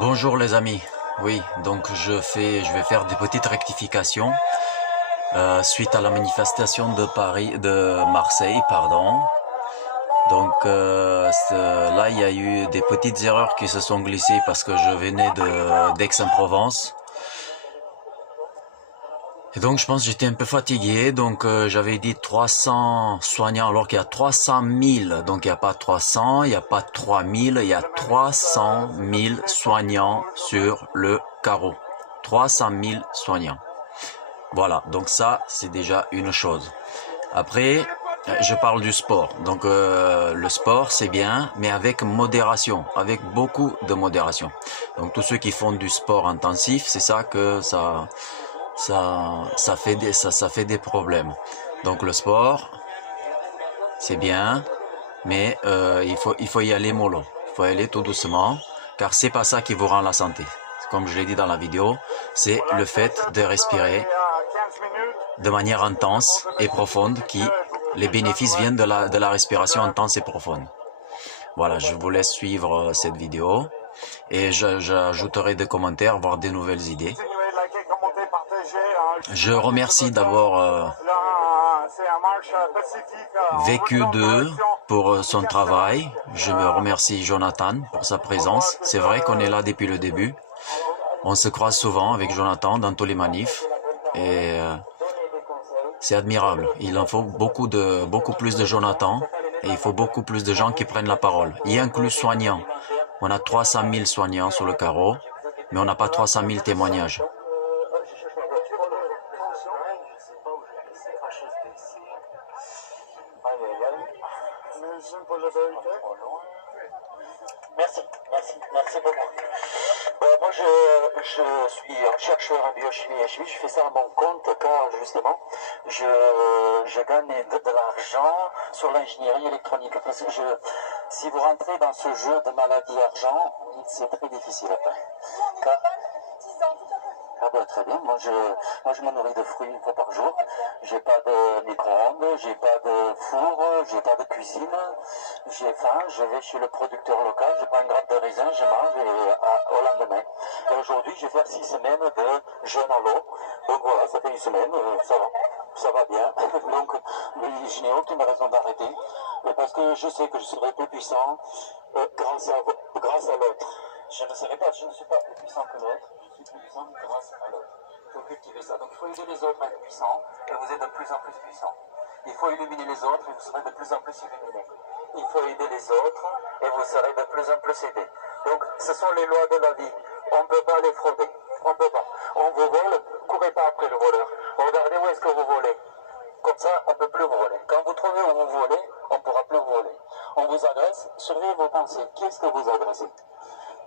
Bonjour les amis. Oui, donc je vais faire des petites rectifications suite à la manifestation de Marseille, pardon. Donc là, il y a eu des petites erreurs qui se sont glissées parce que je venais d'Aix-en-Provence. Et donc je pense que j'étais un peu fatigué, donc j'avais dit 300 soignants alors qu'il y a 300 000, donc il n'y a pas 300, il n'y a pas 3000, il y a 300 000 soignants sur le carreau. 300 000 soignants. Voilà, donc ça c'est déjà une chose. Après, je parle du sport. Donc le sport c'est bien, mais avec modération, avec beaucoup de modération. Donc tous ceux qui font du sport intensif, c'est ça que ça fait des problèmes. Donc le sport, c'est bien, mais il faut y aller mollo. Il faut y aller tout doucement, car c'est pas ça qui vous rend la santé. Comme je l'ai dit dans la vidéo, c'est le fait de respirer de manière intense et profonde les bénéfices viennent de la respiration intense et profonde. Voilà, je vous laisse suivre cette vidéo et j'ajouterai des commentaires, voire des nouvelles idées. Je remercie d'abord VQ2 pour son travail. Je me remercie Jonathan pour sa présence. C'est vrai qu'on est là depuis le début. On se croise souvent avec Jonathan dans tous les manifs et c'est admirable. Il en faut beaucoup plus de Jonathan et il faut beaucoup plus de gens qui prennent la parole. Y inclut soignants. On a 300 000 soignants sur le carreau, mais on n'a pas 300 000 témoignages. Merci beaucoup. Moi, je suis chercheur en biochimie et chimie. Je fais ça à mon compte car justement, je gagne de l'argent sur l'ingénierie électronique. Parce que si vous rentrez dans ce jeu de maladie argent, c'est très difficile après. Car, très bien. Moi, je me nourris de fruits une fois par jour. J'ai pas de micro-ondes, j'ai pas de four, j'ai pas de cuisine. J'ai faim, je vais chez le producteur local, je prends une grappe de raisin, je mange au lendemain. Et aujourd'hui, je vais faire 6 semaines de jeûne à l'eau. Donc voilà, ça fait une semaine, ça va bien. Donc, je n'ai aucune raison d'arrêter. Parce que je sais que je serai plus puissant grâce à l'autre. Je ne suis pas plus puissant que l'autre. Je suis plus puissant grâce à l'autre. Il faut cultiver ça. Donc il faut aider les autres à être puissants et vous êtes de plus en plus puissants. Il faut illuminer les autres et vous serez de plus en plus illuminés. Il faut aider les autres et vous serez de plus en plus aidés. Donc ce sont les lois de la vie. On ne peut pas les frauder. On ne peut pas. On vous vole, courez pas après le voleur. Regardez où est-ce que vous volez. Comme ça, on ne peut plus vous voler. Quand vous trouvez où vous volez, on ne pourra plus vous voler. On vous agresse, surveillez vos pensées. Qui est-ce que vous agressez?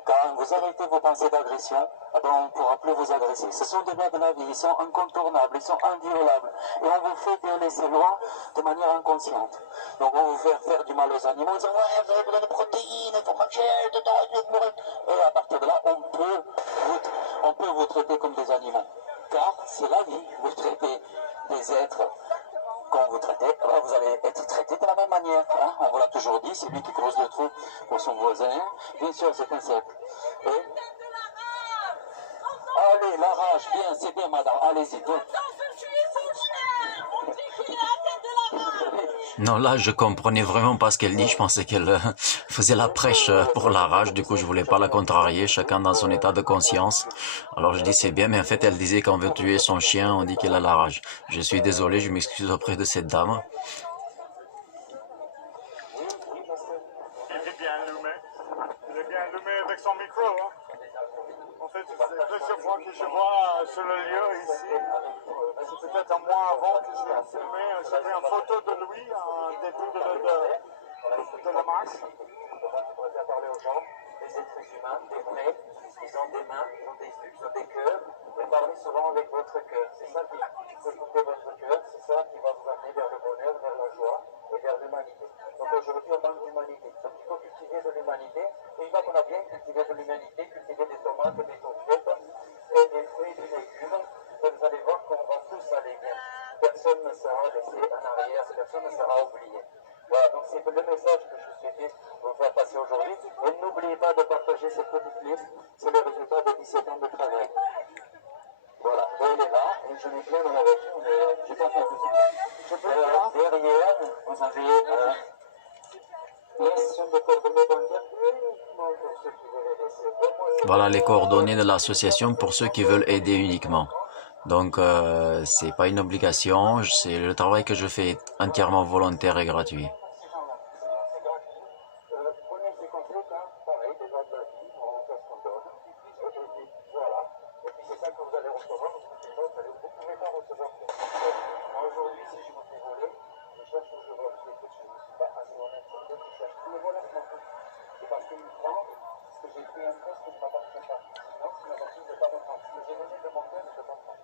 Quand vous arrêtez vos pensées d'agression, on ne pourra plus vous agresser. Ce sont des lois de la vie, ils sont incontournables, ils sont inviolables. Et on vous fait violer ces lois de manière inconsciente. Donc on vous fait faire du mal aux animaux, en disant ouais, vous avez besoin de protéines, il faut manger, dedans, vous mourir. Et à partir de là, on peut vous traiter comme des animaux. Car c'est la vie, vous traitez des êtres. Quand vous traitez, vous allez être traité de la même manière. Hein. On vous l'a toujours dit, c'est lui qui creuse le trou pour son voisin. Bien sûr, c'est un cercle. Et... Allez, la rage, bien, c'est bien, madame, allez-y. Non, là, je comprenais vraiment pas ce qu'elle dit. Je pensais qu'elle faisait la prêche pour la rage. Du coup, je voulais pas la contrarier. Chacun dans son état de conscience. Alors, je dis c'est bien, mais en fait, elle disait qu'on veut tuer son chien, on dit qu'elle a la rage. Je suis désolé, je m'excuse auprès de cette dame. Il est bien allumé avec son micro. Hein. En fait, c'est plusieurs fois que je vois sur le lieu ici. C'est peut-être un mois avant que je l'ai filmé. J'avais une photo de lui en début de la marche. On va parler aux gens, les êtres humains, des vrais, ils ont des mains, ils ont des yeux, ils ont des cœurs. Vous parlez souvent avec votre cœur. C'est ça qui peut couper votre cœur, c'est ça qui va vous amener vers le bonheur, vers la joie et vers l'humanité. Donc aujourd'hui, on manque d'humanité. Donc il faut cultiver de l'humanité. Et une fois qu'on a bien cultivé de l'humanité, cultiver des tomates, des tomates et des fruits, des légumes, et vous allez voir qu'on va tous aller bien. Personne ne sera laissé en arrière, personne ne sera oublié. Voilà, donc c'est le message que je souhaitais vous faire passer aujourd'hui. Et n'oubliez pas de partager cette petite liste. C'est le résultat de 17 ans de travail. Voilà, elle est là, et je l'ai plein dans la voiture, mais j'ai pas fait tout ça. Derrière, vous avez laisse de coordonnées bancaires uniquement pour ceux qui veulent laisser. Voilà les coordonnées de l'association pour ceux qui veulent aider uniquement. Donc c'est pas une obligation, c'est le travail que je fais entièrement volontaire et gratuit. Prenez ces conseils, pareil, des gens de la vie, on fait ce qu'on donne. Voilà. Et puis c'est ça que vous allez recevoir, parce que vous ne pouvez pas recevoir. Moi aujourd'hui, si je me fais voler, je cherche où je vole. Je ne suis pas assez honnête, je cherche tous les voleurs, je m'en fous. C'est parce qu'ils me prennent, parce que j'ai pris un poste que je ne m'appartient pas. Sinon, si ma voiture ne veut pas me prendre. Ce que j'ai donné de mon cœur, je ne peux pas prendre.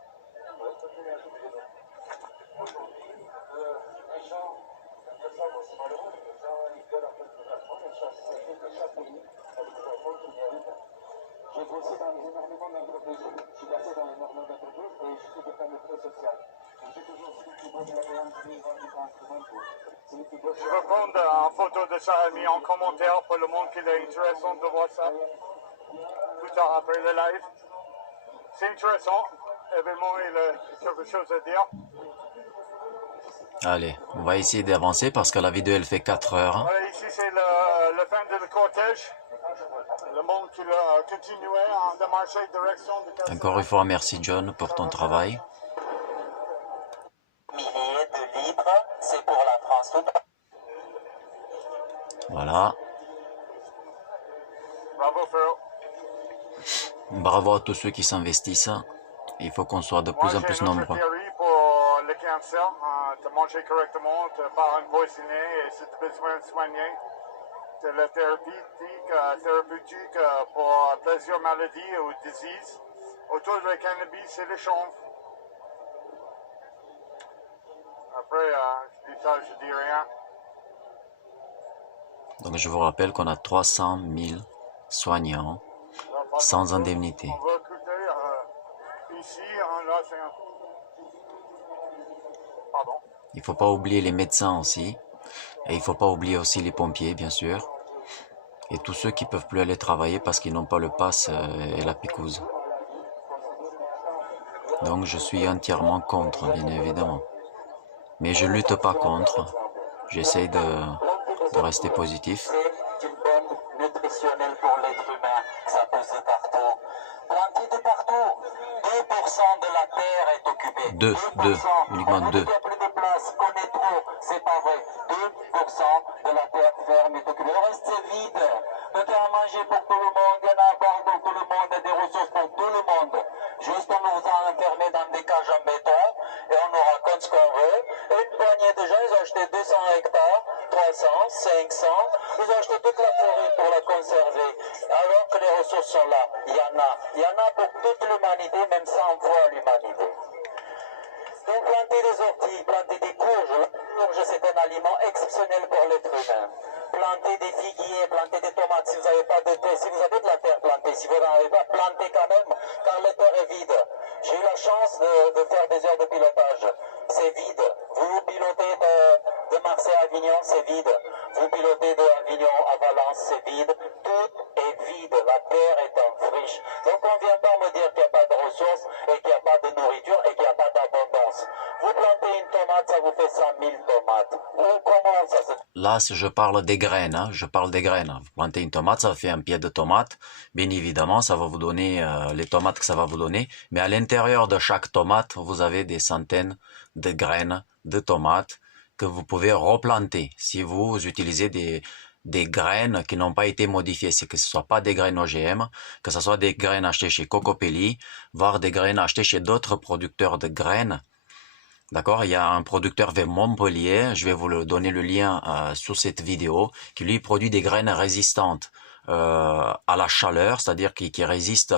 Ouais, c'est une chose que j'ai donnée. Aujourd'hui, les gens, c'est ça, c'est malheureux, les gens, ils veulent un peu de gouvernement, mais chaque pays a des gouvernements qui méritent. J'ai bossé dans énormément d'entreprises. Je suis passé dans énormément d'entreprises et je suis quelqu'un de très social. J'ai toujours celui qui bosse la boulangerie, vend des instruments. Je vais prendre une photo de ça et mis en commentaire pour le monde qui est intéressant de voir ça plus tard après le live. C'est intéressant. Évidemment, il a quelque chose à dire. Allez, on va essayer d'avancer parce que la vidéo elle fait 4 heures. Voilà, ici c'est le fin du cortège. Le monde qui a continué de marcher direction de Encore une fois, merci John pour ton travail. Milliers de litres, c'est pour la France. Voilà. Bravo, Phil. Bravo à tous ceux qui s'investissent. Il faut qu'on soit de plus en plus Moi, j'ai une nombreux. autre théorie pour le cancer. De manger correctement, de ne pas empoisonner et si tu as besoin de soigner. C'est la thérapeutique pour plusieurs maladies ou diseases. Autour du cannabis, c'est les chanvres. Après, je dis ça, je dis rien. Donc je vous rappelle qu'on a 300 000 soignants sans indemnité. On va écouter ici, là c'est un... Pardon. Il ne faut pas oublier les médecins aussi. Et il ne faut pas oublier aussi les pompiers, bien sûr. Et tous ceux qui ne peuvent plus aller travailler parce qu'ils n'ont pas le pass et la picouse. Donc je suis entièrement contre, bien évidemment. Mais je lutte pas contre. J'essaie de rester positif. C'est une bombe nutritionnelle pour l'être humain. Ça pousse de partout. Planté de partout. 2% de la terre est occupée. 2, uniquement 2. Il n'y a plus de place. On est trop. C'est pas vrai. 2% de la terre ferme est occupée. Le reste, c'est vide. Donc, il y a à manger pour tout le monde. Il y en a à boire pour tout le monde. Il y a des ressources pour tout le monde. Juste, on nous a enfermés dans des cages en béton et on nous raconte ce qu'on veut. Et une poignée de gens, ils ont acheté 200 hectares, 300, 500. Ils ont acheté toute la forêt pour la conserver. Alors que les ressources sont là. Il y en a. Il y en a pour toute l'humanité, même 100 fois l'humanité. Donc, planter des orties, planter des courges. La courge, c'est un aliment exceptionnel pour l'être humain. Planter des figuiers, planter des tomates. Si vous n'avez pas de terre, si vous avez de la terre plantée, si vous n'en avez pas, plantez quand même, car la terre est vide. J'ai eu la chance de faire des heures de pilotage. C'est vide. Vous pilotez de Marseille à Avignon, c'est vide. Vous pilotez de Avignon à Valence, c'est vide. Tout est vide. La terre est en friche. Donc on ne vient pas me dire qu'il n'y a pas de ressources et qu'il n'y a pas de nourriture et qu'il n'y a pas d'abondance. Vous plantez une tomate, ça vous fait 100 000 tomates. Ou comment ça se... Là, je parle des graines. Hein. Je parle des graines. Vous plantez une tomate, ça fait un pied de tomate. Bien évidemment, ça va vous donner les tomates que ça va vous donner. Mais à l'intérieur de chaque tomate, vous avez des centaines de graines de tomates que vous pouvez replanter. Si vous utilisez des graines qui n'ont pas été modifiées, c'est que ce ne soit pas des graines OGM, que ce soit des graines achetées chez Cocopelli, voire des graines achetées chez d'autres producteurs de graines. D'accord, il y a un producteur vers Montpellier, je vais vous donner le lien sous cette vidéo, qui lui produit des graines résistantes à la chaleur, c'est-à-dire qui résistent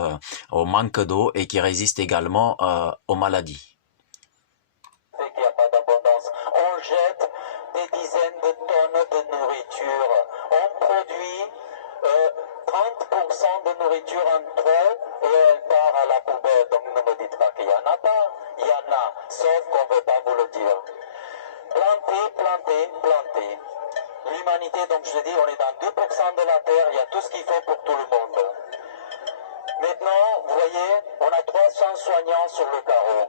au manque d'eau et qui résistent également aux maladies. Fait qu'il n'y a pas d'abondance. On jette des dizaines de tonnes de nourriture. On produit 30% de nourriture en trop et elle part à la poubelle. Donc ne me dites pas qu'il n'y en a pas. Il y en a, sauf qu'on ne veut pas vous le dire. Plantez, plantez, plantez. l'humanité, donc je dis, on est dans 2% de la Terre, il y a tout ce qu'il faut pour tout le monde. Maintenant, vous voyez, on a 300 soignants sur le carreau.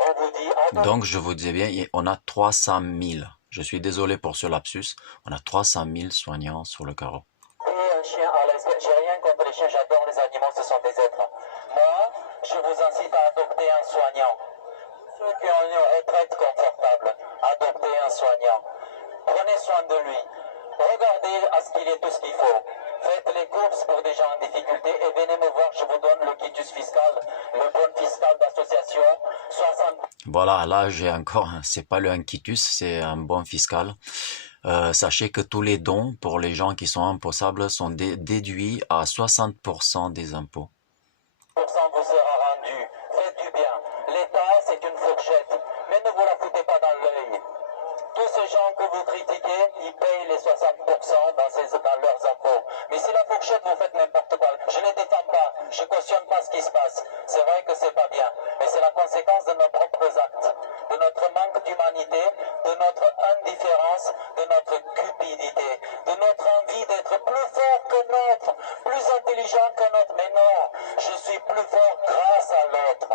On vous dit... Donc, je vous disais bien, on a 300 000. Je suis désolé pour ce lapsus. On a 300 000 soignants sur le carreau. Et un chien à l'aise, j'ai rien contre les chiens, j'adore les animaux, ce sont des êtres. Moi, je vous incite à adopter un soignant. Ceux qui ont une retraite confortable, adoptez un soignant. Prenez soin de lui. Regardez à ce qu'il ait tout ce qu'il faut. Faites les courses pour des gens en difficulté et venez me voir, je vous donne le quitus fiscal, le bon fiscal d'association, 60... Voilà, là j'ai encore, c'est pas le inquitus, c'est un bon fiscal. Sachez que tous les dons pour les gens qui sont imposables sont déduits à 60% des impôts. vous sera rendu. Faites du bien. L'État, c'est une fourchette, mais ne vous la foutez pas dans l'œil. Tous ces gens que vous critiquez, ils payent les 60% dans leurs impôts. Mais si la fourchette, vous faites n'importe quoi, je ne les défends pas, je cautionne pas ce qui se passe. C'est vrai que c'est pas bien, mais c'est la conséquence de nos propres actes, de notre manque d'humanité, de notre indifférence, de notre cupidité, de notre envie d'être plus fort que l'autre, plus intelligent que l'autre. Mais non, je suis plus fort grâce à l'autre.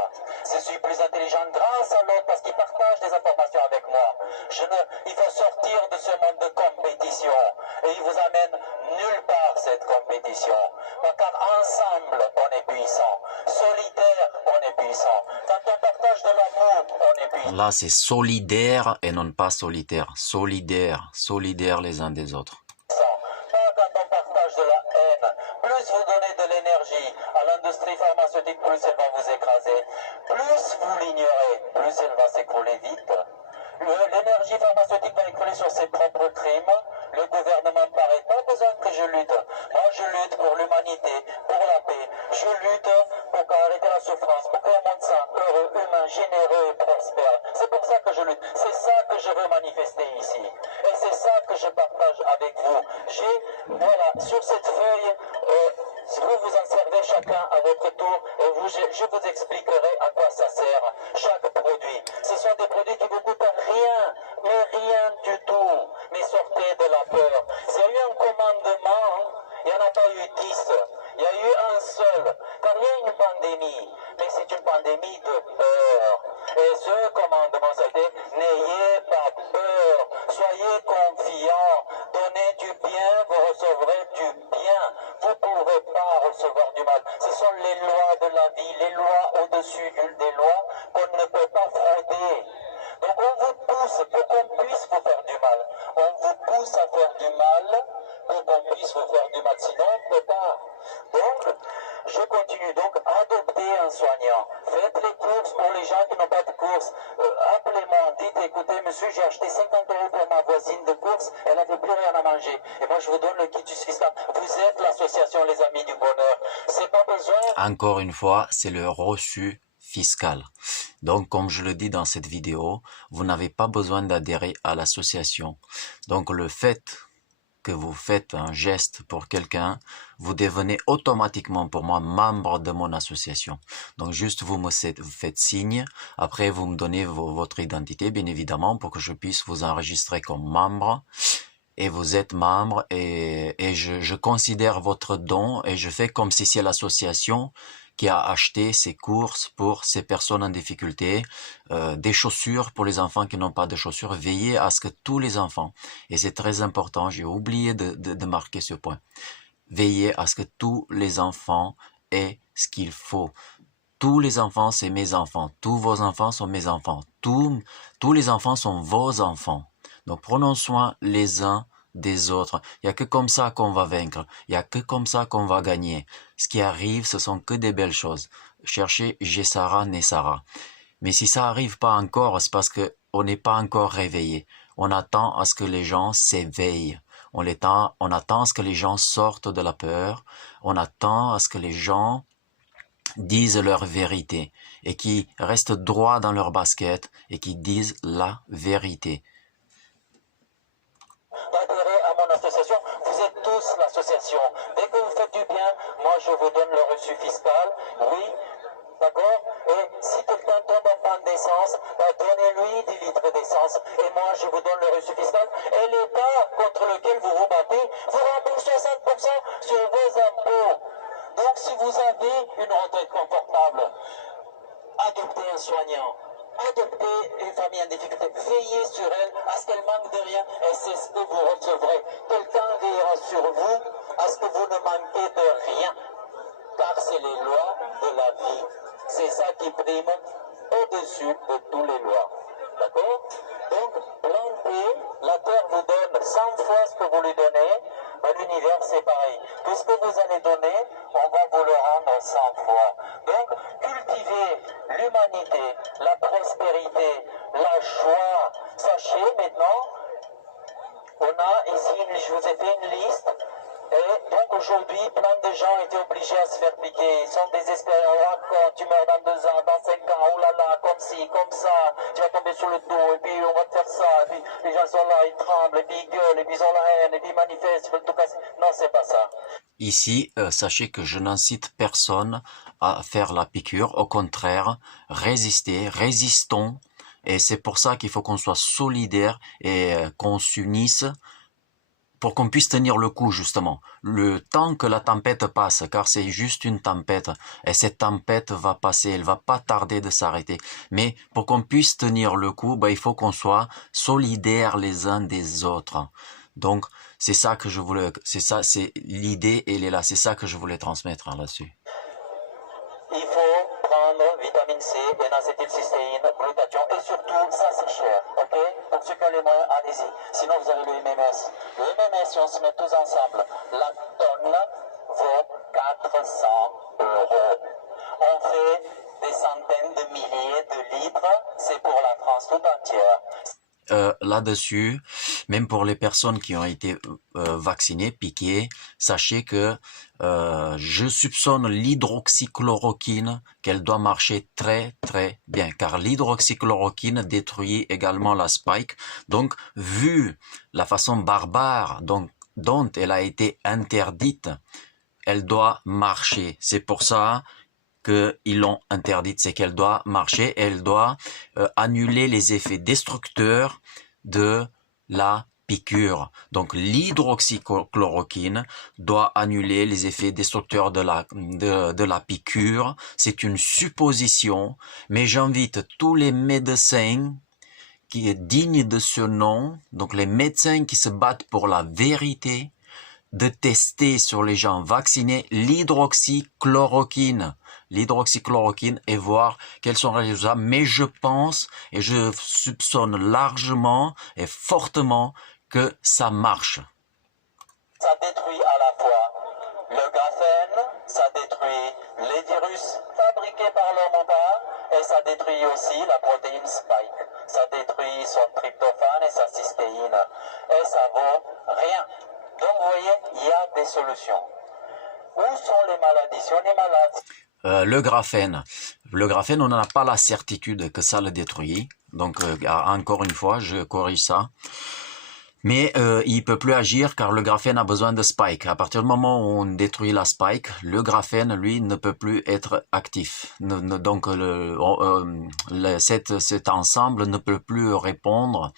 Je suis plus intelligent grâce à l'autre parce qu'il partage des informations avec moi. Il faut sortir de ce monde de compétition et il vous amène nulle part cette compétition. Car ensemble, on est puissant. Solitaire, on est puissant. Quand on partage de l'amour, on est puissant. Là, c'est solidaire et non pas solitaire. Solidaire, solidaire les uns des autres. Pas quand on partage de la haine. Plus vous donnez de l'énergie à l'industrie pharmaceutique, plus elle va vous écraser. Plus vous l'ignorez, plus elle va s'écrouler vite. L'énergie pharmaceutique va écrouler sur ses propres crimes. Le gouvernement ne paraît pas besoin que je lutte. Moi, je lutte pour l'humanité, pour la paix. Je lutte pour arrêter la souffrance, pour que le monde soit heureux, humain, généreux et prospère. C'est pour ça que je lutte. C'est ça que je veux manifester ici. Et c'est ça que je partage avec vous. Voilà, sur cette feuille, vous vous en servez chacun à votre tour et je vous expliquerai à quoi ça sert, chaque produit. Ce sont des produits qui vous coûtent rien, mais rien du tout. Mais sortez de la peur. S'il y a eu un commandement, il n'y en a pas eu 10. Il y a eu un seul. Car il y a une pandémie, mais c'est une pandémie de peur. Et ce commandement, c'était n'ayez pas peur, soyez confiants, donnez du bien, vous recevrez du bien. Vous ne pourrez pas recevoir du mal. Ce sont les lois de la vie, les lois au-dessus des lois qu'on ne peut pas frauder. Donc on vous pousse pour qu'on puisse vous faire du mal. On vous pousse à faire du mal pour qu'on puisse vous faire du mal. Sinon, on ne peut pas. Donc, je continue. Donc, adoptez un soignant. Faites les courses pour les gens qui n'ont pas de courses. Appelez-moi, dites, écoutez, monsieur, j'ai acheté 50 € pour ma voisine de courses. Elle n'avait plus rien à manger. Et moi, je vous donne le quitus fiscal. Vous êtes l'association Les Amis du Bonheur. C'est pas besoin... Encore une fois, c'est le reçu fiscal. Donc, comme je le dis dans cette vidéo, vous n'avez pas besoin d'adhérer à l'association. Donc, le fait que vous faites un geste pour quelqu'un, vous devenez automatiquement pour moi membre de mon association. Donc, juste vous me faites signe. Après, vous me donnez votre identité, bien évidemment, pour que je puisse vous enregistrer comme membre. Et vous êtes membre et je considère votre don et je fais comme si c'est l'association qui a acheté ces courses pour ces personnes en difficulté, des chaussures pour les enfants qui n'ont pas de chaussures. Veillez à ce que tous les enfants, et c'est très important, j'ai oublié de marquer ce point, veillez à ce que tous les enfants aient ce qu'il faut. Tous les enfants, c'est mes enfants. Tous vos enfants sont mes enfants. Tous les enfants sont vos enfants. Donc prenons soin les uns des autres. Il n'y a que comme ça qu'on va vaincre. Il n'y a que comme ça qu'on va gagner. Ce qui arrive, ce sont que des belles choses. Cherchez Gessara, Nessara. Mais si ça arrive pas encore, c'est parce que on n'est pas encore réveillé. On attend à ce que les gens s'éveillent. On attend à ce que les gens sortent de la peur. On attend à ce que les gens disent leur vérité et qui restent droits dans leur basket et qui disent la vérité. Adhérez à mon association, vous êtes tous l'association. Dès que vous faites du bien, moi je vous donne le reçu fiscal. Oui, D'accord? Et si quelqu'un tombe en panne d'essence, donnez-lui 10 litres d'essence. Et moi, je vous donne le reçu fiscal. Et l'État contre lequel vous vous battez vous rembourse 60% sur vos impôts. Donc, si vous avez une retraite confortable, adoptez un soignant. Adoptez une famille en difficulté. Veillez sur elle à ce qu'elle manque de rien. Et c'est ce que vous recevrez. Quelqu'un veillera sur vous à ce que vous ne manquez de rien. Car c'est les lois de la vie. C'est ça qui prime au-dessus de toutes les lois. D'accord? Donc, plantez, la terre vous donne 100 fois ce que vous lui donnez, mais l'univers c'est pareil. Tout ce que vous allez donner, on va vous le rendre 100 fois. Donc, cultivez l'humanité, la prospérité, la joie. Sachez maintenant, on a ici, je vous ai fait une liste. Et donc aujourd'hui, plein de gens étaient obligés à se faire piquer. Ils sont désespérés. Oh, quand tu meurs dans 2 ans, dans 5 ans, oh là là, comme ci, comme ça, tu vas tomber sur le dos, et puis on va te faire ça, et puis les gens sont là, ils tremblent, et puis ils gueulent, et puis ils ont la haine, et puis ils manifestent, ils veulent tout casser. Non, c'est pas ça. Ici, sachez que je n'incite personne à faire la piqûre. Au contraire, résistons. Et c'est pour ça qu'il faut qu'on soit solidaire et qu'on s'unisse pour qu'on puisse tenir le coup, justement, le temps que la tempête passe, car c'est juste une tempête, et cette tempête va passer, elle va pas tarder de s'arrêter. Mais pour qu'on puisse tenir le coup, il faut qu'on soit solidaires les uns des autres. Donc, c'est ça que je voulais, c'est l'idée, elle est là, c'est ça que je voulais transmettre là-dessus. Il faut prendre vitamine C, N-acétylcystéine, glutathion, et surtout, ça c'est cher, ok? Pour ceux qui ont les moyens, allez-y. Sinon, vous avez le MMS. Le MMS, si on se met tous ensemble, la tonne vaut 400 €. On fait des centaines de milliers de litres, c'est pour la France tout entière. Là-dessus, même pour les personnes qui ont été vaccinées, piquées, sachez que je soupçonne l'hydroxychloroquine qu'elle doit marcher très très bien, car l'hydroxychloroquine détruit également la spike. Donc, vu la façon barbare dont elle a été interdite, elle doit marcher. C'est pour ça qu'ils l'ont interdite, c'est qu'elle doit marcher, elle doit annuler les effets destructeurs de la piqûre. Donc l'hydroxychloroquine doit annuler les effets destructeurs de la piqûre. C'est une supposition, mais j'invite tous les médecins qui est digne de ce nom, donc les médecins qui se battent pour la vérité, de tester sur les gens vaccinés l'hydroxychloroquine et voir quels sont les résultats. Mais je pense et je soupçonne largement et fortement que ça marche. Ça détruit à la fois le graphène, ça détruit les virus fabriqués par l'homme ou pas, et ça détruit aussi la protéine spike. Ça détruit son tryptophane et sa cystéine. Et ça vaut rien. Donc vous voyez, il y a des solutions. Où sont les maladies? Si on est malade... Le graphène, on n'en a pas la certitude que ça le détruit. Donc, encore une fois, je corrige ça. Mais il peut plus agir car le graphène a besoin de spike. À partir du moment où on détruit la spike, le graphène, lui, ne peut plus être actif. Donc, cet ensemble ne peut plus répondre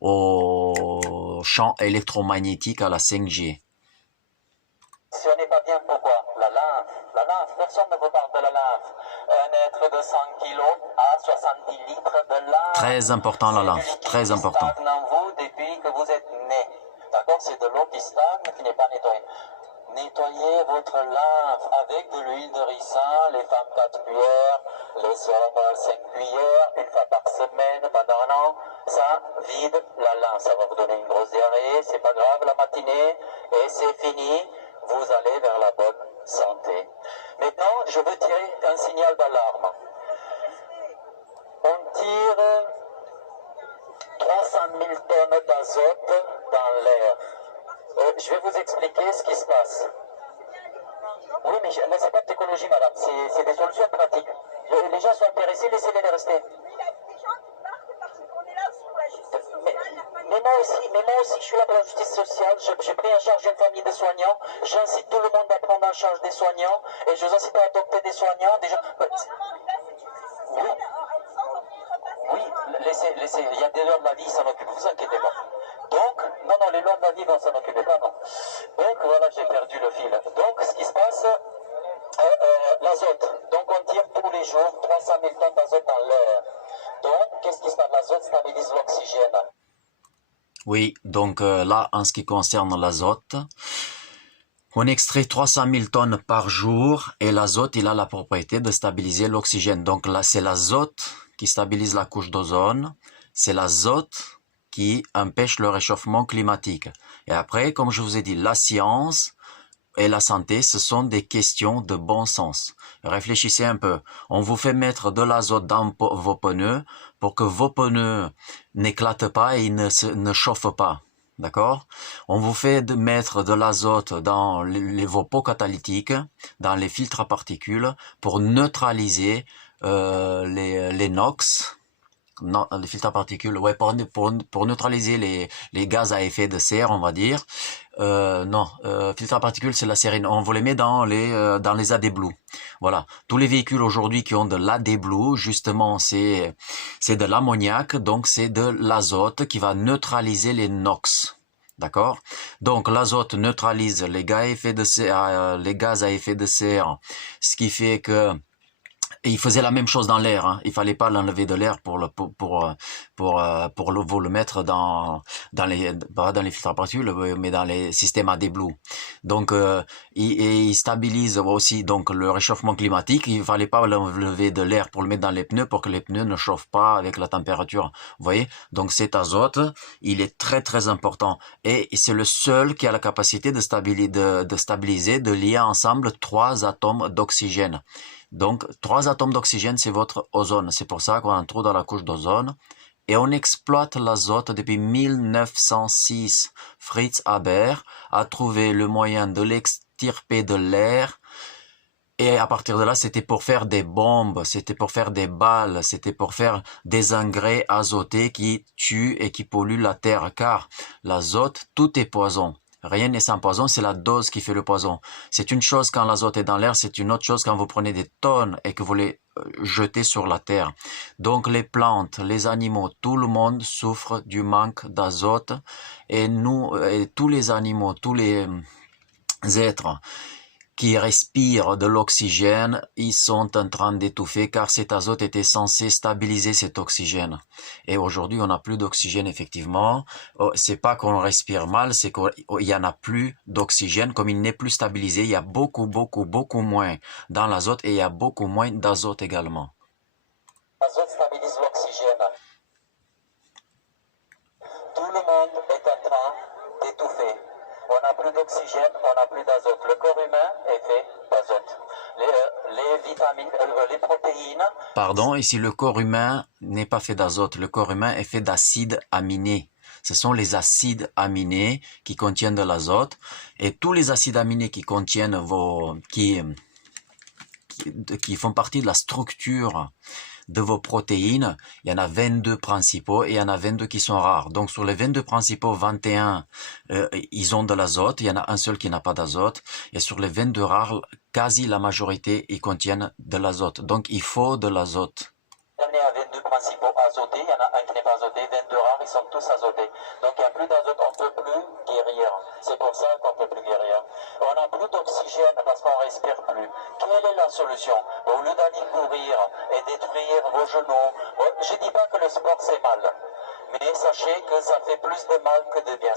au champ électromagnétique à la 5G. Si on n'est pas bien, pourquoi? La lymphe, personne ne vous parle de la lymphe. Un être de 100 kilos a 70 litres de lymphe. Très important la lymphe, très important. C'est stagne en vous depuis que vous êtes né. D'accord? C'est de l'eau qui stagne, qui n'est pas nettoyée. Nettoyez votre lymphe avec de l'huile de ricin, les femmes 4 cuillères, les hommes 5 cuillères, une fois par semaine, pendant un an. Ça vide la lymphe. Ça va vous donner une grosse diarrhée, c'est pas grave la matinée, et c'est fini. Vous allez vers la bonne santé. Maintenant, je veux tirer un signal d'alarme. On tire 300 000 tonnes d'azote dans l'air. Je vais vous expliquer ce qui se passe. Oui, mais ce n'est pas de technologie, madame. C'est des solutions pratiques. Les gens sont intéressés, laissez-les rester. Mais moi aussi, je suis là pour la justice sociale. J'ai pris en charge une famille de soignants. J'incite tout le monde à prendre en charge des soignants. Et je vous incite à adopter des soignants. Oui, oui, laissez, il y a des lois de la vie, ils s'en occupent, vous inquiétez pas. Donc, non, les lois de la vie vont s'en occuper pas, non. Donc, voilà, j'ai perdu le fil. Donc, ce qui se passe, l'azote. Donc, on tire tous les jours 300 000 tonnes d'azote dans l'air. Donc, qu'est-ce qui se passe? L'azote stabilise l'oxygène. Oui, donc là, en ce qui concerne l'azote, on extrait 300 000 tonnes par jour et l'azote, il a la propriété de stabiliser l'oxygène. Donc là, c'est l'azote qui stabilise la couche d'ozone, c'est l'azote qui empêche le réchauffement climatique. Et après, comme je vous ai dit, la science et la santé, ce sont des questions de bon sens. Réfléchissez un peu. On vous fait mettre de l'azote dans vos pneus pour que vos pneus n'éclatent pas et ne chauffent pas. D'accord? On vous fait mettre de l'azote dans vos pots catalytiques, dans les filtres à particules, pour neutraliser les NOx. Non, les filtres à particules, ouais, pour neutraliser les gaz à effet de serre, on va dire. Filtres à particules, c'est la sérine. On vous les met dans les AdBlue. Voilà. Tous les véhicules aujourd'hui qui ont de l'AdBlue, justement, c'est de l'ammoniac, donc c'est de l'azote qui va neutraliser les NOx. D'accord? Donc l'azote neutralise les gaz à effet de serre, ce qui fait que et il faisait la même chose dans l'air. Hein. Il fallait pas l'enlever de l'air pour vous le mettre pas dans les filtres à particules, mais dans les systèmes AdBlue. Donc il stabilise aussi donc le réchauffement climatique. Il fallait pas l'enlever de l'air pour le mettre dans les pneus pour que les pneus ne chauffent pas avec la température. Vous voyez? Donc cet azote, il est très très important et c'est le seul qui a la capacité de stabiliser, de lier ensemble 3 atomes d'oxygène. Donc, 3 atomes d'oxygène, c'est votre ozone. C'est pour ça qu'on a un trou dans la couche d'ozone. Et on exploite l'azote depuis 1906. Fritz Haber a trouvé le moyen de l'extirper de l'air. Et à partir de là, c'était pour faire des bombes, c'était pour faire des balles, c'était pour faire des engrais azotés qui tuent et qui polluent la terre. Car l'azote, tout est poison. Rien n'est sans poison, c'est la dose qui fait le poison. C'est une chose quand l'azote est dans l'air, c'est une autre chose quand vous prenez des tonnes et que vous les jetez sur la terre. Donc les plantes, les animaux, tout le monde souffre du manque d'azote et tous les animaux, tous les êtres qui respirent de l'oxygène, ils sont en train d'étouffer car cet azote était censé stabiliser cet oxygène. Et aujourd'hui, on n'a plus d'oxygène effectivement. C'est pas qu'on respire mal, c'est qu'il y en a plus d'oxygène. Comme il n'est plus stabilisé, il y a beaucoup moins dans l'azote et il y a beaucoup moins d'azote également. L'azote stabilise l'oxygène. Tout le monde est en train d'étouffer. On n'a plus d'oxygène, on n'a plus d'azote. Le corps humain est fait d'azote. Les vitamines, les protéines... Pardon, ici le corps humain n'est pas fait d'azote. Le corps humain est fait d'acides aminés. Ce sont les acides aminés qui contiennent de l'azote. Et tous les acides aminés qui contiennent qui font partie de la structure de vos protéines, il y en a 22 principaux et il y en a 22 qui sont rares. Donc sur les 22 principaux, 21, ils ont de l'azote. Il y en a un seul qui n'a pas d'azote. Et sur les 22 rares, quasi la majorité, ils contiennent de l'azote. Donc il faut de l'azote. On est à 22 principaux azotés, il y en a un qui n'est pas azoté, 22 rares, ils sont tous azotés. Donc il n'y a plus d'azote, on ne peut plus guérir. C'est pour ça qu'on ne peut plus guérir. On n'a plus d'oxygène parce qu'on ne respire plus. Quelle est la solution? Au lieu d'aller courir et détruire vos genoux, je ne dis pas que le sport c'est mal, mais sachez que ça fait plus de mal que de bien.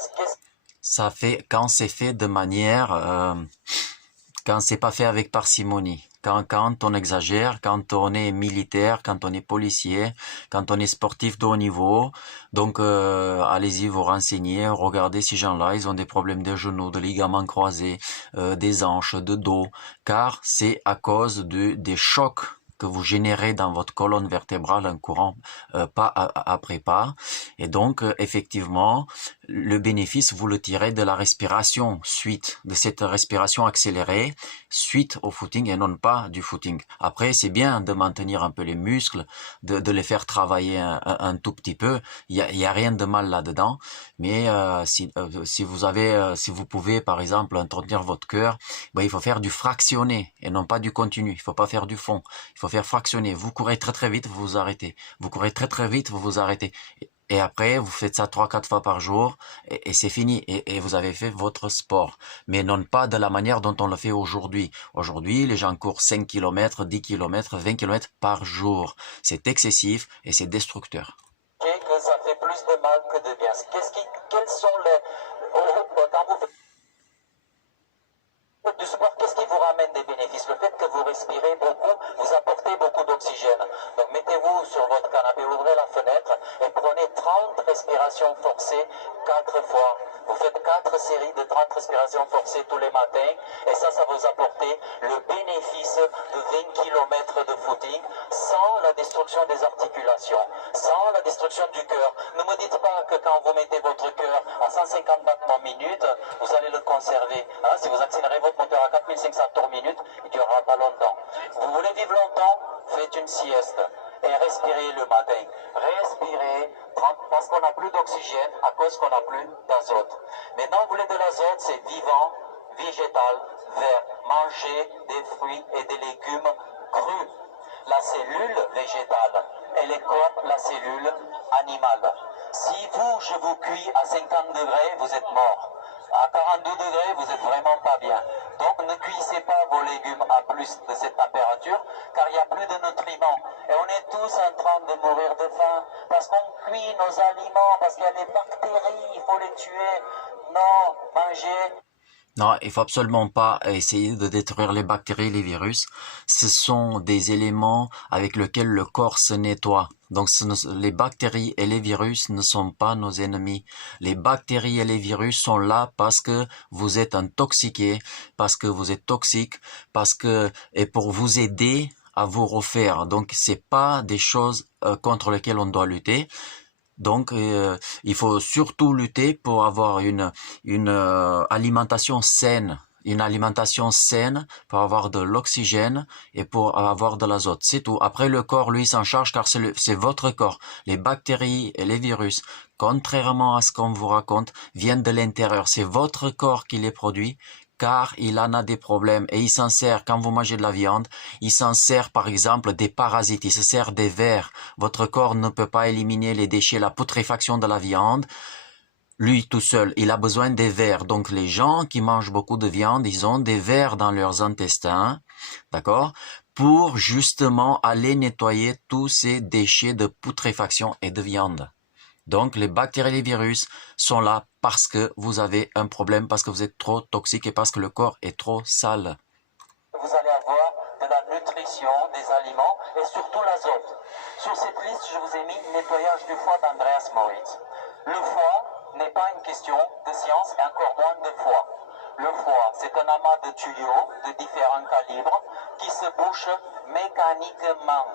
Ça fait, quand c'est fait de manière, quand c'est pas fait avec parcimonie. Quand on exagère, quand on est militaire, quand on est policier, quand on est sportif de haut niveau, donc allez-y vous renseigner, regardez ces gens-là, ils ont des problèmes de genoux, de ligaments croisés, des hanches, de dos, car c'est à cause des chocs que vous générez dans votre colonne vertébrale en courant pas après pas. Et donc, effectivement, le bénéfice, vous le tirez de la respiration, suite de cette respiration accélérée, suite au footing et non pas du footing. Après, c'est bien de maintenir un peu les muscles, de les faire travailler un tout petit peu. Il y a rien de mal là-dedans. Mais si vous pouvez, par exemple, entretenir votre cœur, il faut faire du fractionné et non pas du continu. Il faut pas faire du fond. Il faut faire fractionner. Vous courez très très vite, vous vous arrêtez. Vous courez très très vite, vous vous arrêtez. Et après, vous faites ça 3-4 fois par jour et c'est fini. Et vous avez fait votre sport. Mais non pas de la manière dont on le fait aujourd'hui. Aujourd'hui, les gens courent 5 km, 10 km, 20 km par jour. C'est excessif et c'est destructeur. Que ça fait plus de mal que de bien. Quels sont les... Quand vous faites du sport, qu'est-ce qui vous ramène des bénéfices? Le fait que vous respirez beaucoup, vous apportez beaucoup d'oxygène. Donc mettez-vous sur votre canapé, ouvrez la fenêtre et prenez 30 respirations forcées 4 fois. Vous faites 4 séries de 30 respirations forcées tous les matins et ça vous apporter le bénéfice de 20 km de footing sans la destruction des articulations, sans la destruction du cœur. Ne me dites pas que quand vous mettez votre cœur à 150 battements minute, vous allez le conserver. Hein, si vous accélérez votre moteur à 4500 tours minute, il ne durera pas longtemps. Vous voulez vivre longtemps? Faites une sieste et respirez le matin. Respirez parce qu'on n'a plus d'oxygène à cause qu'on n'a plus d'azote. Maintenant, vous voulez de l'azote, c'est vivant, végétal, vert. Mangez des fruits et des légumes crus. La cellule végétale, elle est comme la cellule animale. Si je vous cuis à 50 degrés, vous êtes mort. À 42 degrés, vous êtes vraiment pas bien. Donc ne cuisez pas vos légumes à plus de cette température, car il n'y a plus de nutriments. Et on est tous en train de mourir de faim, parce qu'on cuit nos aliments, parce qu'il y a des bactéries, il faut les tuer. Non, mangez. Non, il faut absolument pas essayer de détruire les bactéries, les virus. Ce sont des éléments avec lesquels le corps se nettoie. Donc les bactéries et les virus ne sont pas nos ennemis. Les bactéries et les virus sont là parce que vous êtes intoxiqué, parce que vous êtes toxique, et pour vous aider à vous refaire. Donc c'est pas des choses contre lesquelles on doit lutter. Donc, il faut surtout lutter pour avoir une alimentation saine. Une alimentation saine pour avoir de l'oxygène et pour avoir de l'azote. C'est tout. Après, le corps, lui, s'en charge car c'est votre corps. Les bactéries et les virus, contrairement à ce qu'on vous raconte, viennent de l'intérieur. C'est votre corps qui les produit car il en a des problèmes et il s'en sert quand vous mangez de la viande, il s'en sert par exemple des parasites, il se sert des vers. Votre corps ne peut pas éliminer les déchets, la putréfaction de la viande. Lui tout seul, il a besoin des vers. Donc les gens qui mangent beaucoup de viande, ils ont des vers dans leurs intestins, d'accord, pour justement aller nettoyer tous ces déchets de putréfaction et de viande. Donc, les bactéries et les virus sont là parce que vous avez un problème, parce que vous êtes trop toxique et parce que le corps est trop sale. Vous allez avoir de la nutrition, des aliments et surtout l'azote. Sur cette liste, je vous ai mis nettoyage du foie d'Andreas Moritz. Le foie n'est pas une question de science et encore moins de foi. Le foie, c'est un amas de tuyaux de différents calibres qui se bouchent mécaniquement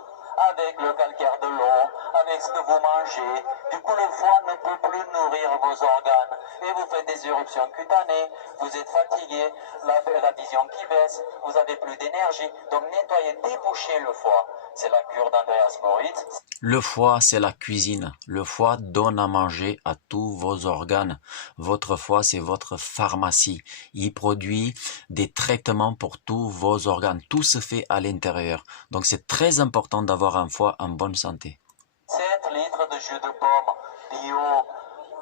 avec le calcaire de l'eau, avec ce que vous mangez. Du coup, le foie ne peut plus nourrir vos organes et vous faites des éruptions cutanées, vous êtes fatigué, la vision qui baisse, vous avez plus d'énergie. Donc nettoyez, débouchez le foie. C'est la cure d'Andreas Moritz. Le foie, c'est la cuisine. Le foie donne à manger à tous vos organes. Votre foie, c'est votre pharmacie. Il produit des traitements pour tous vos organes. Tout se fait à l'intérieur. Donc, c'est très important d'avoir un foie en bonne santé. 7 litres de jus de pomme bio,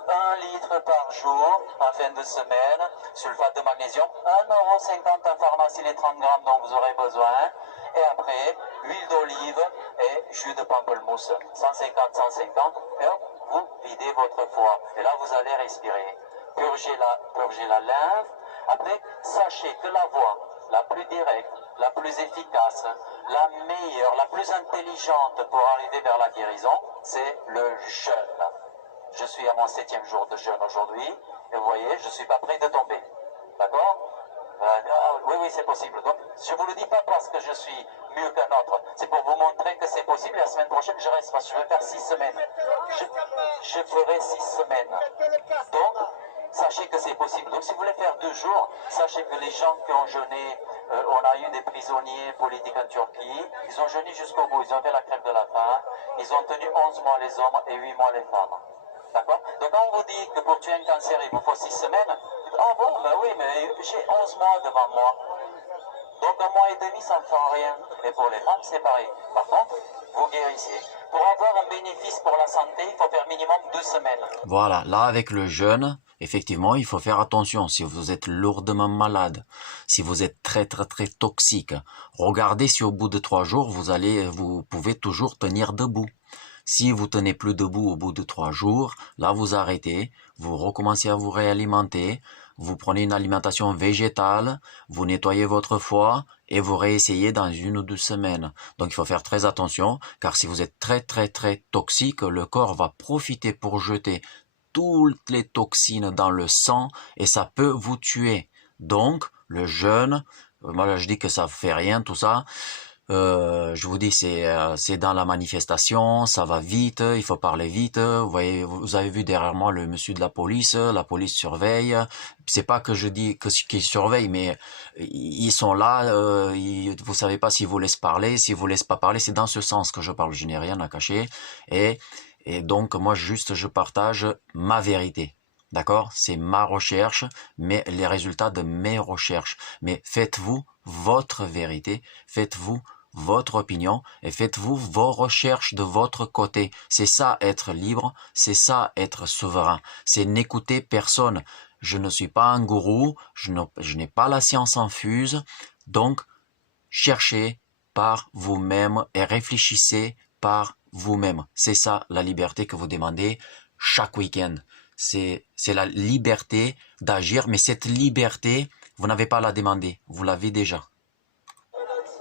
1 litre par jour en fin de semaine, sulfate de magnésium, 1,50 € en pharmacie les 30 grammes dont vous aurez besoin. Et après, huile d'olive et jus de pamplemousse, 150, et hop, vous videz votre foie. Et là, vous allez respirer. Purgez la lymphe. Après, sachez que la voie la plus directe, la plus efficace, la meilleure, la plus intelligente pour arriver vers la guérison, c'est le jeûne. Je suis à mon 7e jour de jeûne aujourd'hui, et vous voyez, je ne suis pas prêt de tomber. D'accord? Oui, c'est possible. Donc, je ne vous le dis pas parce que je suis mieux qu'un autre. C'est pour vous montrer que c'est possible. Et la semaine prochaine, je reste parce que je vais faire 6 semaines. Je ferai 6 semaines. Donc, sachez que c'est possible. Donc, si vous voulez faire 2 jours, sachez que les gens qui ont jeûné, on a eu des prisonniers politiques en Turquie, ils ont jeûné jusqu'au bout. Ils ont fait la crève de la faim. Ils ont tenu 11 mois les hommes et 8 mois les femmes. D'accord? Donc, quand on vous dit que pour tuer un cancer, il vous faut 6 semaines, ah bon, ben oui, mais j'ai 11 mois devant moi. Donc un mois et demi, ça ne fera rien. Mais pour les femmes, c'est pareil. Par contre, vous guérissez. Pour avoir un bénéfice pour la santé, il faut faire minimum 2 semaines. Voilà, là avec le jeûne, effectivement, il faut faire attention. Si vous êtes lourdement malade, si vous êtes très toxique, regardez si au bout de 3 jours, vous pouvez toujours tenir debout. Si vous tenez plus debout au bout de 3 jours, là vous arrêtez, vous recommencez à vous réalimenter, vous prenez une alimentation végétale, vous nettoyez votre foie et vous réessayez dans 1 ou 2 semaines. Donc il faut faire très attention, car si vous êtes très toxique, le corps va profiter pour jeter toutes les toxines dans le sang et ça peut vous tuer. Donc le jeûne, moi là, je dis que ça fait rien tout ça. Je vous dis, c'est dans la manifestation, ça va vite, il faut parler vite. Vous voyez, vous avez vu derrière moi le monsieur de la police surveille. C'est pas que je dis qu'ils surveillent, mais ils sont là. Vous savez pas s'ils vous laissent parler, s'ils vous laissent pas parler. C'est dans ce sens que je parle. Je n'ai rien à cacher. Et donc moi juste je partage ma vérité. D'accord? C'est ma recherche, mais les résultats de mes recherches. Mais faites-vous votre vérité, faites-vous votre opinion et faites-vous vos recherches de votre côté. C'est ça être libre, c'est ça être souverain. C'est n'écouter personne. Je ne suis pas un gourou, je n'ai pas la science infuse, donc cherchez par vous-même et réfléchissez par vous-même. C'est ça la liberté que vous demandez chaque week-end. C'est la liberté d'agir, mais cette liberté, vous n'avez pas à la demander, vous l'avez déjà.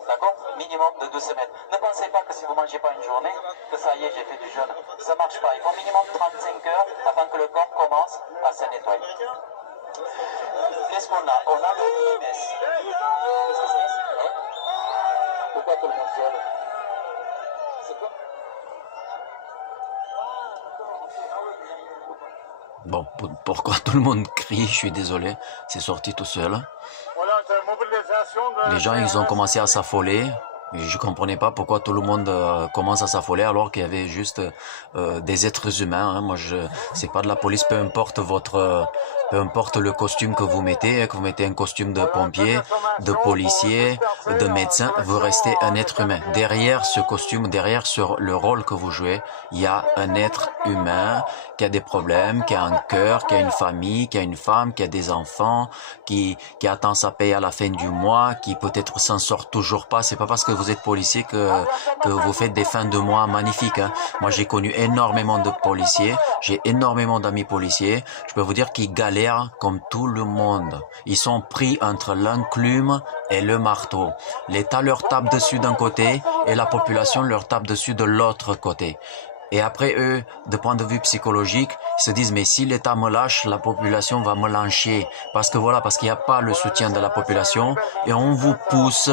D'accord? Minimum de 2 semaines. Ne pensez pas que si vous ne mangez pas une journée, que ça y est, j'ai fait du jeûne. Ça ne marche pas. Il faut minimum 35 heures afin que le corps commence à se nettoyer. Qu'est-ce qu'on a? On a le PMS. Qu'est-ce que c'est? Hein? Pourquoi tout le monde gueule? C'est quoi? Bon, pourquoi tout le monde crie, je suis désolé, c'est sorti tout seul. Voilà, c'est la mobilisation de Les gens, ils ont commencé à s'affoler. Et je comprenais pas pourquoi tout le monde commence à s'affoler alors qu'il y avait juste des êtres humains. Hein. Moi, c'est pas de la police, peu importe peu importe le costume que vous mettez un costume de pompier, de policier, de médecin, vous restez un être humain. Derrière ce costume, derrière le rôle que vous jouez, il y a un être humain qui a des problèmes, qui a un cœur, qui a une famille, qui a une femme, qui a des enfants, qui attend sa paye à la fin du mois, qui peut-être s'en sort toujours pas. C'est pas parce que vous êtes policier que vous faites des fins de mois magnifiques. Hein. Moi, j'ai connu énormément de policiers, j'ai énormément d'amis policiers. Je peux vous dire qu'ils galèrent comme tout le monde. Ils sont pris entre l'enclume et le marteau. L'État leur tape dessus d'un côté et la population leur tape dessus de l'autre côté. Et après, eux, de point de vue psychologique, ils se disent, mais si l'État me lâche, la population va me lyncher. Parce que voilà, parce qu'il n'y a pas le soutien de la population et on vous pousse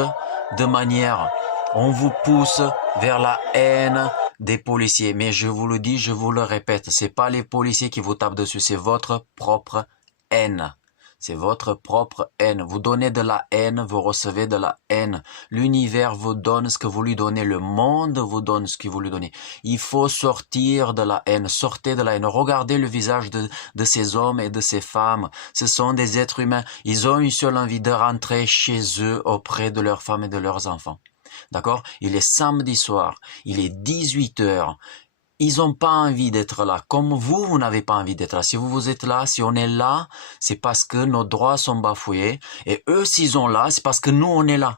on vous pousse vers la haine des policiers. Mais je vous le dis, je vous le répète, c'est pas les policiers qui vous tapent dessus, c'est votre propre haine. C'est votre propre haine. Vous donnez de la haine, vous recevez de la haine. L'univers vous donne ce que vous lui donnez. Le monde vous donne ce que vous lui donnez. Il faut sortir de la haine. Sortez de la haine. Regardez le visage de ces hommes et de ces femmes. Ce sont des êtres humains. Ils ont une seule envie de rentrer chez eux auprès de leurs femmes et de leurs enfants. D'accord? Il est samedi soir. Il est 18h. Ils n'ont pas envie d'être là. Comme vous n'avez pas envie d'être là. Si vous êtes là, si on est là, c'est parce que nos droits sont bafoués. Et eux, s'ils sont là, c'est parce que nous, on est là.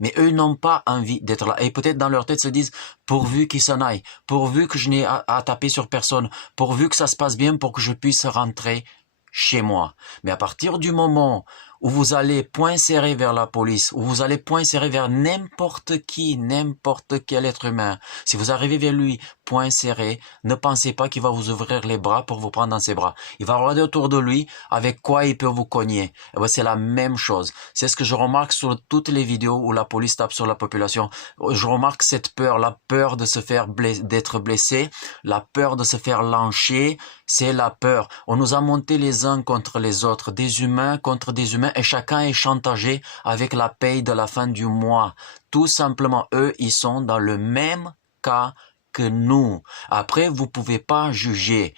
Mais eux n'ont pas envie d'être là. Et peut-être dans leur tête se disent, pourvu qu'ils s'en aillent, pourvu que je n'ai à taper sur personne, pourvu que ça se passe bien pour que je puisse rentrer chez moi. Mais à partir du moment où vous allez point serré vers la police, où vous allez point serré vers n'importe qui, n'importe quel être humain, si vous arrivez vers lui point serré, ne pensez pas qu'il va vous ouvrir les bras pour vous prendre dans ses bras. Il va regarder autour de lui avec quoi il peut vous cogner. Et bien, c'est la même chose. C'est ce que je remarque sur toutes les vidéos où la police tape sur la population. Je remarque cette peur, la peur de se faire d'être blessé, la peur de se faire lyncher, c'est la peur. On nous a monté les uns contre les autres, des humains contre des humains, et chacun est chantagé avec la paye de la fin du mois. Tout simplement, eux, ils sont dans le même cas que nous. Après, vous pouvez pas juger.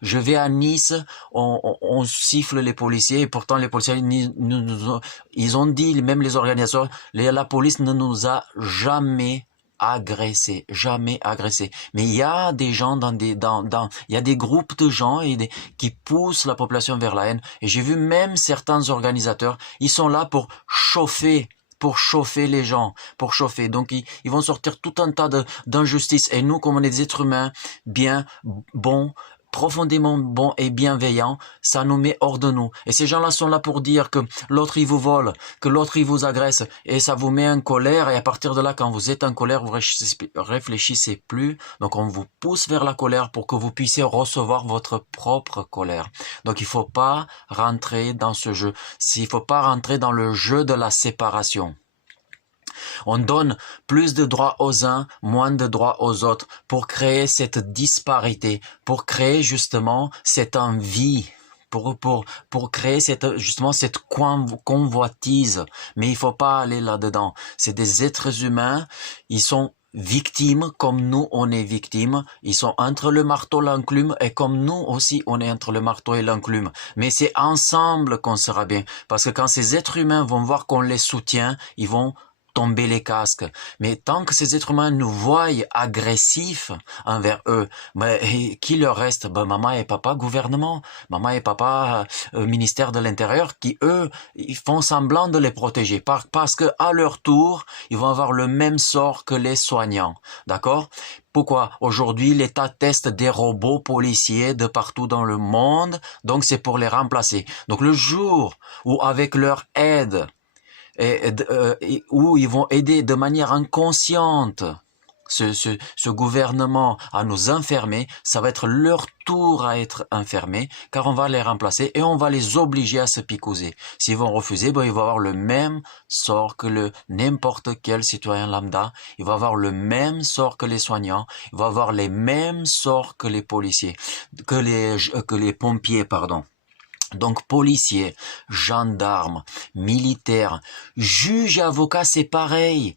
Je vais à Nice, on siffle les policiers et pourtant les policiers, ils ont dit, même les organisateurs, la police ne nous a jamais agressé, jamais agressé. Mais il y a des gens il y a des groupes de gens qui poussent la population vers la haine. Et j'ai vu même certains organisateurs, ils sont là pour chauffer les gens, pour chauffer. Donc ils vont sortir tout un tas d'injustices. Et nous, comme on est des êtres humains, bien, bons, profondément bons et bienveillants, ça nous met hors de nous. Et ces gens-là sont là pour dire que l'autre il vous vole, que l'autre il vous agresse, et ça vous met en colère, et à partir de là, quand vous êtes en colère, vous réfléchissez plus, donc on vous pousse vers la colère pour que vous puissiez recevoir votre propre colère. Donc il faut pas rentrer dans ce jeu, il faut pas rentrer dans le jeu de la séparation. On donne plus de droits aux uns, moins de droits aux autres pour créer cette disparité, pour créer justement cette envie, pour créer justement cette convoitise. Mais il faut pas aller là-dedans. C'est des êtres humains, ils sont victimes comme nous on est victimes, ils sont entre le marteau et l'enclume et comme nous aussi on est entre le marteau et l'enclume. Mais c'est ensemble qu'on sera bien, parce que quand ces êtres humains vont voir qu'on les soutient, ils vont tomber les casques. Mais tant que ces êtres humains nous voient agressifs envers eux, qui leur reste? Maman et papa gouvernement, maman et papa ministère de l'Intérieur, qui eux, ils font semblant de les protéger, parce que à leur tour, ils vont avoir le même sort que les soignants. D'accord? Pourquoi? Aujourd'hui, l'État teste des robots policiers de partout dans le monde, donc c'est pour les remplacer. Donc le jour où avec leur aide, où ils vont aider de manière inconsciente ce gouvernement à nous enfermer, ça va être leur tour à être enfermés, car on va les remplacer et on va les obliger à se picouser. S'ils vont refuser, ils vont avoir le même sort que n'importe quel citoyen lambda, il va avoir le même sort que les soignants, il va avoir les mêmes sorts que les policiers, que les pompiers, pardon. Donc policiers, gendarmes, militaires, juges et avocats, c'est pareil.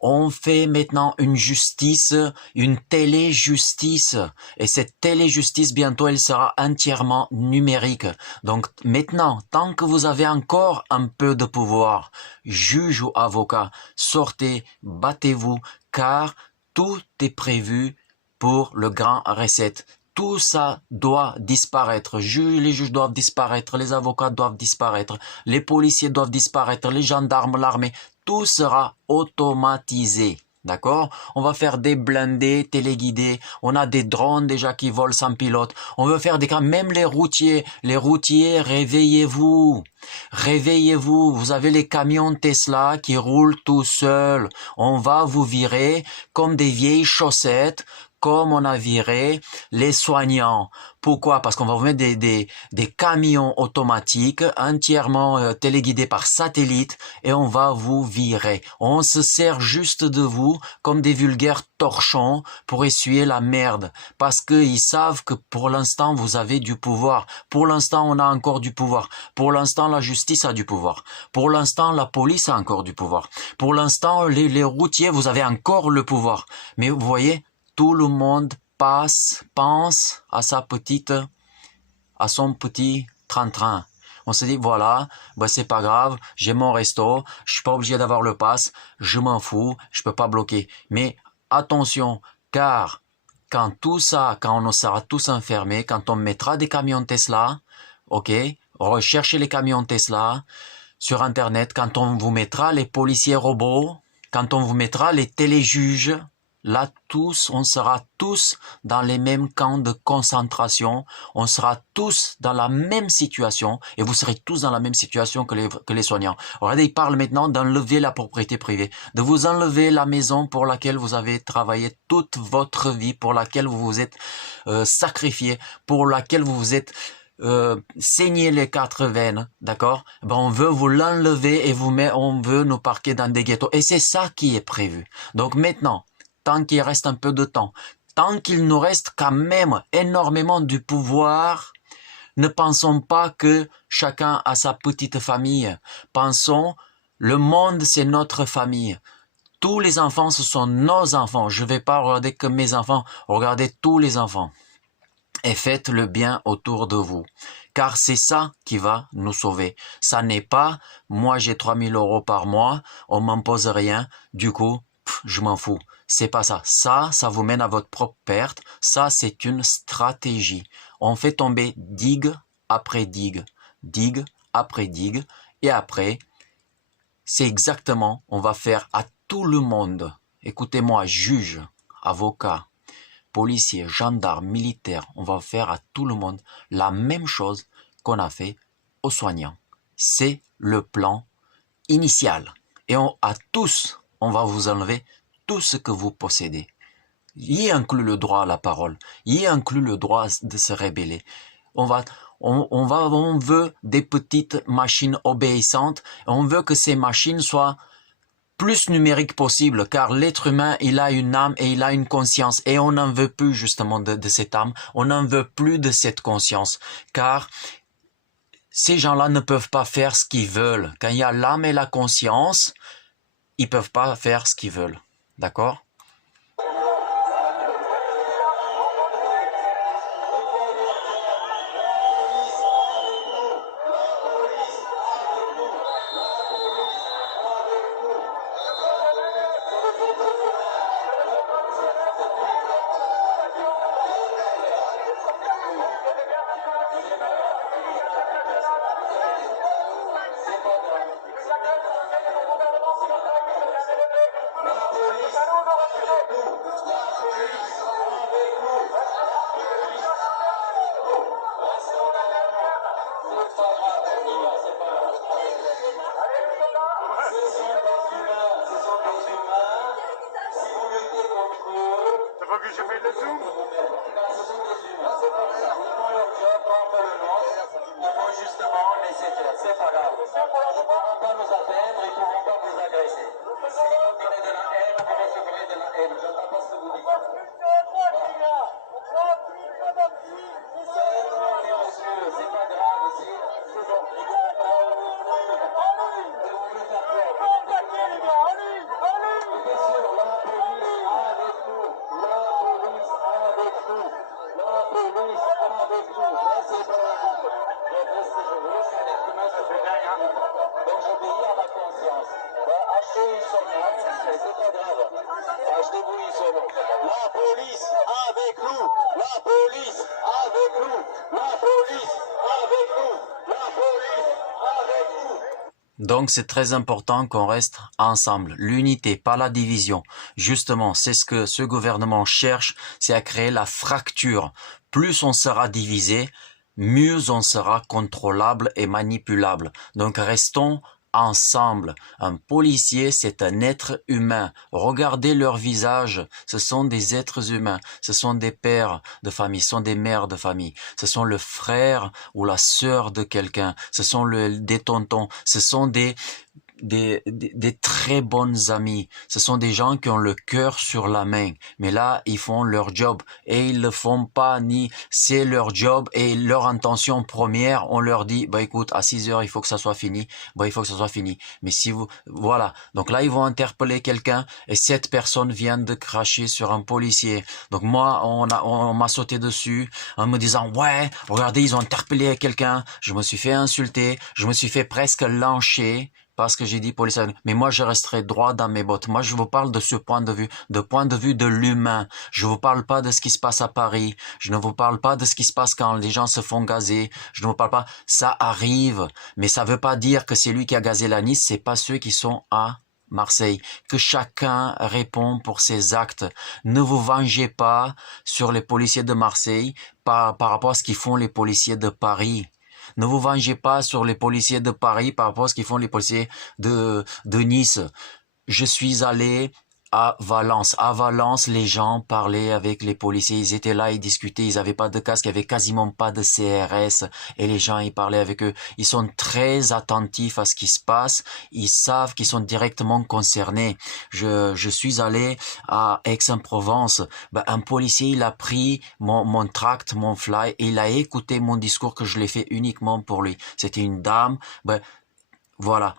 On fait maintenant une justice, une téléjustice. Et cette téléjustice, bientôt, elle sera entièrement numérique. Donc maintenant, tant que vous avez encore un peu de pouvoir, juge ou avocat, sortez, battez-vous, car tout est prévu pour le grand reset. Tout ça doit disparaître. Les juges doivent disparaître, les avocats doivent disparaître, les policiers doivent disparaître, les gendarmes, l'armée, tout sera automatisé. D'accord? On va faire des blindés téléguidés, on a des drones déjà qui volent sans pilote, on veut faire même les routiers, réveillez-vous, réveillez-vous, vous avez les camions Tesla qui roulent tout seuls, on va vous virer comme des vieilles chaussettes, comme on a viré les soignants. Pourquoi? Parce qu'on va vous mettre des camions automatiques entièrement téléguidés par satellite et on va vous virer. On se sert juste de vous comme des vulgaires torchons pour essuyer la merde. Parce qu'ils savent que pour l'instant vous avez du pouvoir. Pour l'instant on a encore du pouvoir. Pour l'instant la justice a du pouvoir. Pour l'instant la police a encore du pouvoir. Pour l'instant les routiers, vous avez encore le pouvoir. Mais vous voyez, tout le monde pense à son petit train-train. On se dit, voilà, c'est pas grave, j'ai mon resto, je suis pas obligé d'avoir le pass, je m'en fous, je peux pas bloquer. Mais attention, car quand on sera tous enfermés, quand on mettra des camions Tesla, ok, recherchez les camions Tesla sur Internet, quand on vous mettra les policiers robots, quand on vous mettra les téléjuges, là, on sera tous dans les mêmes camps de concentration, on sera tous dans la même situation et vous serez tous dans la même situation que les soignants. Regardez, il parle maintenant d'enlever la propriété privée, de vous enlever la maison pour laquelle vous avez travaillé toute votre vie, pour laquelle vous vous êtes sacrifié, pour laquelle vous vous êtes saigné les 4 veines, d'accord? On veut vous l'enlever et on veut nous parquer dans des ghettos. Et c'est ça qui est prévu. Donc maintenant, tant qu'il reste un peu de temps, tant qu'il nous reste quand même énormément du pouvoir, ne pensons pas que chacun a sa petite famille. Pensons, le monde c'est notre famille. Tous les enfants, ce sont nos enfants. Je ne vais pas regarder que mes enfants, regardez tous les enfants. Et faites le bien autour de vous. Car c'est ça qui va nous sauver. Ça n'est pas, moi j'ai 3000 € par mois, on m'impose rien, du coup, je m'en fous. C'est pas ça. Ça vous mène à votre propre perte. Ça, c'est une stratégie. On fait tomber digue après digue, digue après digue, et après, c'est exactement, on va faire à tout le monde. Écoutez-moi, juge, avocat, policiers, gendarmes, militaires, on va faire à tout le monde la même chose qu'on a fait aux soignants. C'est le plan initial. Et à tous, on va vous enlever tout ce que vous possédez. Y inclut le droit à la parole, y inclut le droit de se rébeller. On veut des petites machines obéissantes, on veut que ces machines soient plus numérique possible, car l'être humain, il a une âme et il a une conscience, et on n'en veut plus justement de cette âme, on n'en veut plus de cette conscience, car ces gens-là ne peuvent pas faire ce qu'ils veulent. Quand il y a l'âme et la conscience, ils peuvent pas faire ce qu'ils veulent, d'accord ? Tu veux que je mette le zoom? Il faut justement laisser faire, c'est pas grave. Ils ne pourront pas nous atteindre, ils ne pourront pas vous agresser. Si vous donnez de la haine, vous recevrez de la haine. Je ne sais pas ce que vous dites. C'est pas grave, c'est bon. Bien sûr, la police avec nous. La police avec nous. La police avec nous. Merci beaucoup. Je fais ce que je veux, je suis un être humain, je fais rien. Donc j'obéis à ma conscience. Achetez une sommette, c'est pas grave. Achetez-vous une sommette. La police avec nous. La police avec nous. La police avec nous. La police avec nous. Donc c'est très important qu'on reste ensemble, l'unité, pas la division. Justement, c'est ce que ce gouvernement cherche, c'est à créer la fracture. Plus on sera divisé, mieux on sera contrôlable et manipulable. Donc restons ensemble. Un policier, c'est un être humain. Regardez leur visage. Ce sont des êtres humains. Ce sont des pères de famille, ce sont des mères de famille. Ce sont le frère ou la sœur de quelqu'un. Ce sont des tontons. Ce sont des très bonnes amis. Ce sont des gens qui ont le cœur sur la main. Mais là, ils font leur job. Et ils le font pas ni c'est leur job et leur intention première. On leur dit, bah écoute, à 6 heures, il faut que ça soit fini. Bah, il faut que ça soit fini. Mais si vous, voilà. Donc là, ils vont interpeller quelqu'un et cette personne vient de cracher sur un policier. Donc moi, on m'a sauté dessus en me disant, ouais, regardez, ils ont interpellé quelqu'un. Je me suis fait insulter. Je me suis fait presque lyncher. Parce que j'ai dit police, mais moi je resterai droit dans mes bottes. Moi je vous parle de ce point de vue de l'humain. Je vous parle pas de ce qui se passe à Paris. Je ne vous parle pas de ce qui se passe quand les gens se font gazer. Je ne vous parle pas. Ça arrive, mais ça veut pas dire que c'est lui qui a gazé la Nice. C'est pas ceux qui sont à Marseille. Que chacun répond pour ses actes. Ne vous vengez pas sur les policiers de Marseille par rapport à ce qu'ils font les policiers de Paris. Ne vous vengez pas sur les policiers de Paris par rapport à ce qu'ils font les policiers de Nice. Je suis allé à Valence. À Valence, les gens parlaient avec les policiers. Ils étaient là, ils discutaient. Ils n'avaient pas de casque, il n'y avait quasiment pas de CRS. Et les gens, ils parlaient avec eux. Ils sont très attentifs à ce qui se passe. Ils savent qu'ils sont directement concernés. Je suis allé à Aix-en-Provence. Ben, un policier, il a pris mon tract, mon fly, et il a écouté mon discours que je l'ai fait uniquement pour lui. C'était une dame. Ben, voilà.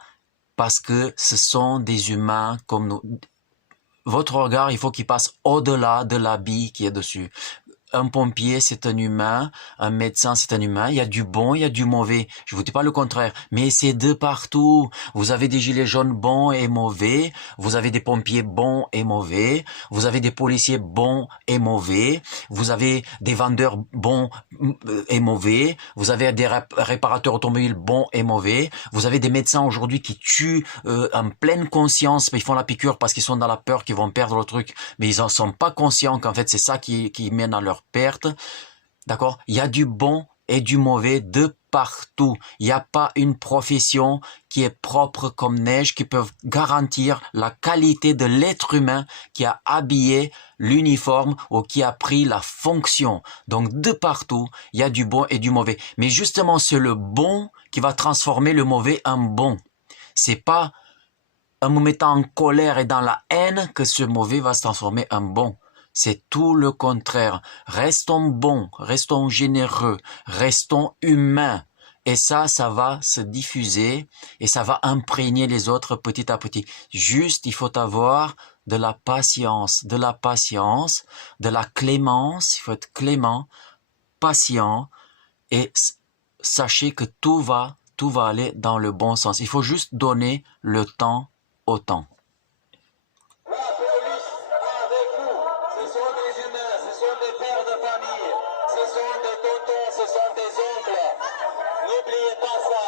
Parce que ce sont des humains comme nous. votre regard, il faut qu'il passe au-delà de l'habit qui est dessus. Un pompier, c'est un humain. Un médecin, c'est un humain. Il y a du bon, il y a du mauvais. Je vous dis pas le contraire. Mais c'est de partout. Vous avez des gilets jaunes bons et mauvais. Vous avez des pompiers bons et mauvais. Vous avez des policiers bons et mauvais. Vous avez des vendeurs bons et mauvais. Vous avez des réparateurs automobiles bons et mauvais. Vous avez des médecins aujourd'hui qui tuent en pleine conscience, mais ils font la piqûre parce qu'ils sont dans la peur qu'ils vont perdre le truc. Mais ils en sont pas conscients qu'en fait c'est ça qui mène à leur perte, d'accord? Il y a du bon et du mauvais de partout. Il n'y a pas une profession qui est propre comme neige qui peut garantir la qualité de l'être humain qui a habillé l'uniforme ou qui a pris la fonction. Donc de partout, il y a du bon et du mauvais. Mais justement, c'est le bon qui va transformer le mauvais en bon. C'est pas en me mettant en colère et dans la haine que ce mauvais va se transformer en bon. C'est tout le contraire. Restons bons, restons généreux, restons humains. Et ça va se diffuser et ça va imprégner les autres petit à petit. Juste, il faut avoir de la patience, de la clémence. Il faut être clément, patient et sachez que tout va aller dans le bon sens. Il faut juste donner le temps au temps. La police avec vous, ce sont des humains, ce sont des pères de famille, ce sont des tontons, ce sont des oncles. N'oubliez pas ça.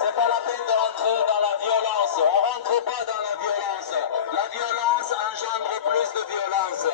C'est pas la peine de rentrer dans la violence. On rentre pas dans la violence. La violence engendre plus de violence.